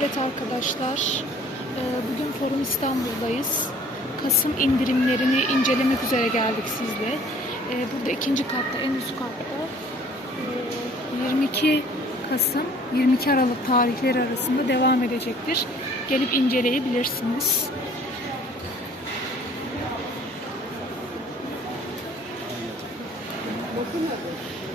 Evet arkadaşlar, e, bugün Forum İstanbul'dayız. Kasım indirimlerini incelemek üzere geldik sizle. E, Burada ikinci katta, en üst katta e, 22 Kasım, 22 Aralık tarihleri arasında devam edecektir. Gelip inceleyebilirsiniz. Evet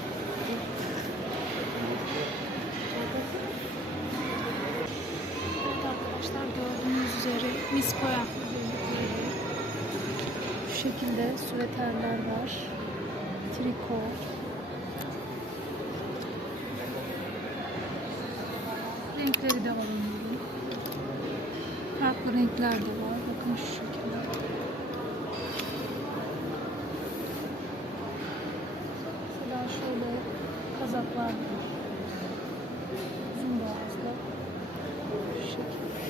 gözlükleri. Şu şekilde süveterler var. Triko. Renkleri de var onların. Farklı renkler de var. Bakın şu şekilde. Mesela şöyle kazaklar var. Uzun boğazlı. Şu şekilde.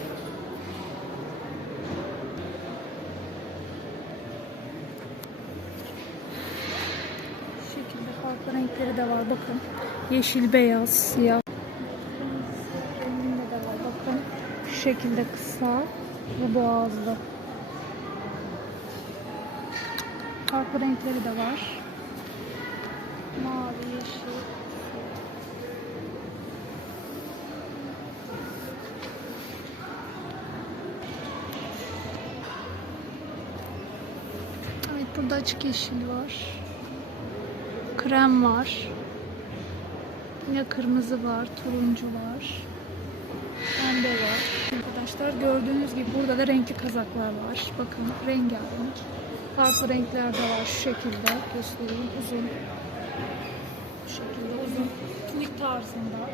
Şu şekilde farklı renkleri de var bakın. Yeşil, beyaz, siyah. Renginde de var bakın. Şu şekilde kısa ve boğazlı. Farklı renkleri de var. Mavi, yeşil, Evet burada açık yeşil var. Krem var. Yine kırmızı var, turuncu var. Pembe var. Arkadaşlar gördüğünüz gibi burada da renkli kazaklar var. Bakın rengarenk. Farklı renkler de var şu şekilde. Göstereyim uzun. Bu şekilde uzun. Tunik tarzında.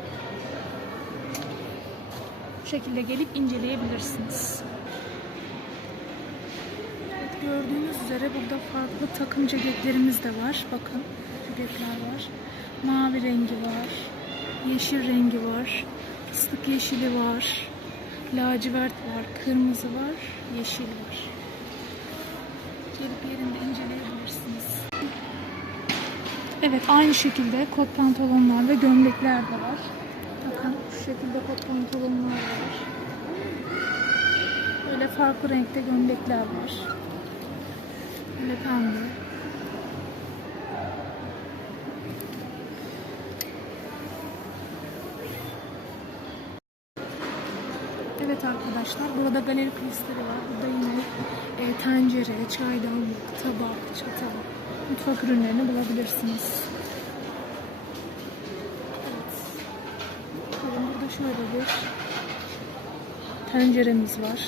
Bu şekilde gelip inceleyebilirsiniz. Evet, gördüğünüz üzere burada farklı takım ceketlerimiz de var. Bakın ceketler var. Mavi rengi var. Yeşil rengi var. Fıstık yeşili var. Lacivert var. Kırmızı var. Yeşil var. Gelip yerinde inceleyebilirsiniz. Evet aynı şekilde kot pantolonlar ve gömlekler de var. Bakın şu şekilde kot pantolonlar var. Böyle farklı renkte gömlekler var. Böyle pembe. Evet arkadaşlar burada galeri krisleri var. Burada yine e, tencere, çaydanlık, tabak, çatal, mutfak ürünlerini bulabilirsiniz. Evet. Bakın burada şöyle bir tenceremiz var.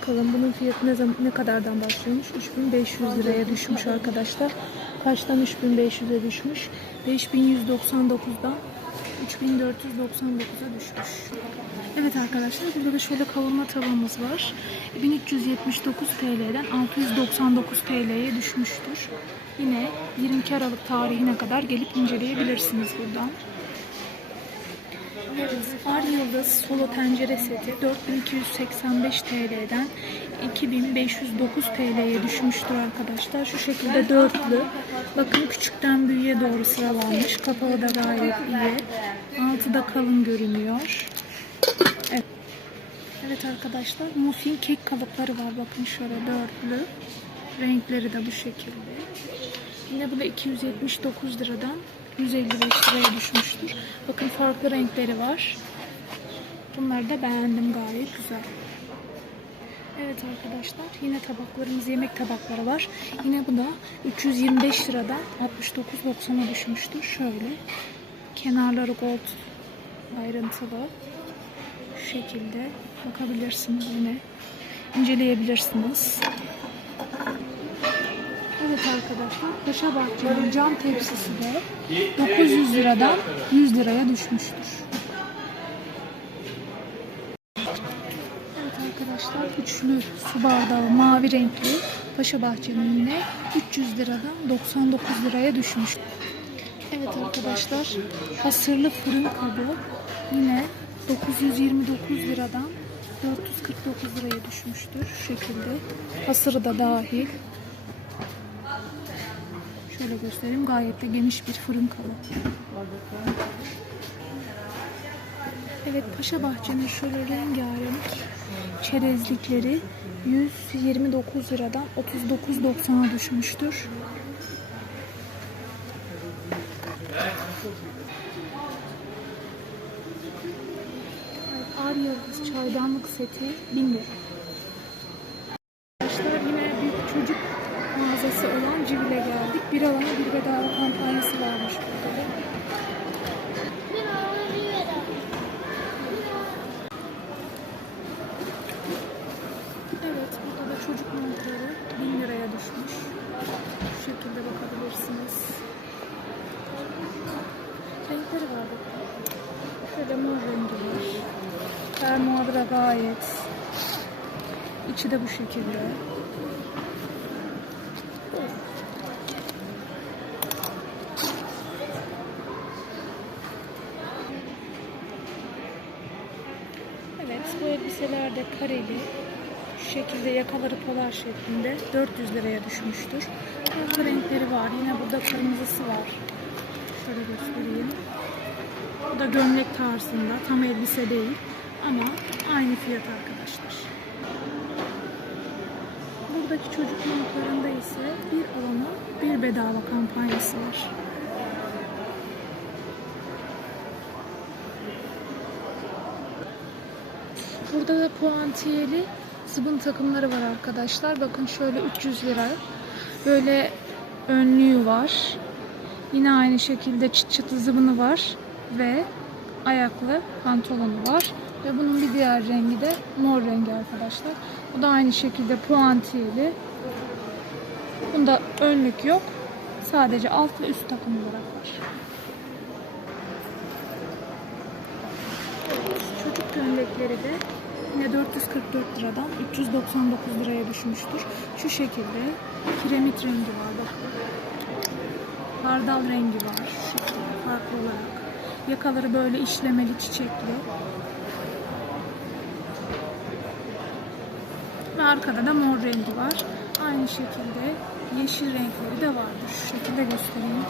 Bakalım bunun fiyatı ne, zaman, ne kadardan başlıyormuş? 3500 liraya düşmüş arkadaşlar. Kaçtan 3500'e düşmüş? 5199'dan 3499'a düşmüş. Evet arkadaşlar burada da şöyle kavurma tavamız var. 1379 TL'den 699 TL'ye düşmüştür. Yine 22 Aralık tarihine kadar gelip inceleyebilirsiniz buradan. Ar Yıldız solo tencere seti 4285 TL'den 2509 TL'ye düşmüştür arkadaşlar. Şu şekilde dörtlü. Bakın küçükten büyüğe doğru sıralanmış. Kapağı da gayet iyi. Altı da kalın görünüyor. Evet. Evet arkadaşlar muffin kek kalıpları var. Bakın şöyle dörtlü. Renkleri de bu şekilde. Yine bu da 279 liradan 155 liraya düşmüştür. Bakın farklı renkleri var. Bunları da beğendim gayet güzel. Evet arkadaşlar yine tabaklarımız yemek tabakları var. Yine bu da 325 liradan 69.90'a düşmüştür. Şöyle kenarları gold ayrıntılı. Şu şekilde bakabilirsiniz yine. inceleyebilirsiniz. Evet arkadaşlar Paşa Bahçe'nin cam tepsisi de 900 liradan 100 liraya düşmüştür. Evet arkadaşlar üçlü su bardağı mavi renkli Paşa Bahçe'nin yine 300 liradan 99 liraya düşmüş. Evet arkadaşlar hasırlı fırın kabı yine 929 liradan 449 liraya düşmüştür şu şekilde. Hasırı da dahil. Şöyle göstereyim. Gayet de geniş bir fırın kabı. Evet Paşa Bahçe'nin şöyle rengarenk çerezlikleri 129 liradan 39.90'a düşmüştür. Evet, Ar Yıldız çaydanlık seti 1000 lira. Arkadaşlar yine bir çocuk mağazası olan Civile geldik. Bir alana bir bedava kampanyası varmış burada da. Evet, burada da çocuk montları 1000 liraya düşmüş. Şu şekilde bakabilirsiniz. Renkleri var bakın. Şöyle mor rengi var. Fermuarı da gayet. İçi de bu şekilde. Evet, bu elbiseler de kareli. Şu şekilde yakaları polar şeklinde 400 liraya düşmüştür. Farklı renkleri var. Yine burada kırmızısı var. Şöyle göstereyim. Bu da gömlek tarzında. Tam elbise değil. Ama aynı fiyat arkadaşlar. Buradaki çocuk montlarında ise bir alana bir bedava kampanyası var. Burada da puantiyeli zıbın takımları var arkadaşlar. Bakın şöyle 300 lira. Böyle önlüğü var. Yine aynı şekilde çıt çıtlı zıbını var. Ve ayaklı pantolonu var. Ve bunun bir diğer rengi de mor rengi arkadaşlar. Bu da aynı şekilde puantiyeli. Bunda önlük yok. Sadece alt ve üst takım olarak var. Çocuk gömlekleri de yine 444 liradan 399 liraya düşmüştür. Şu şekilde kiremit rengi var bak. Hardal rengi var şu şekilde farklı olarak. Yakaları böyle işlemeli çiçekli. Ve arkada da mor rengi var. Aynı şekilde yeşil renkleri de vardır. Şu şekilde göstereyim.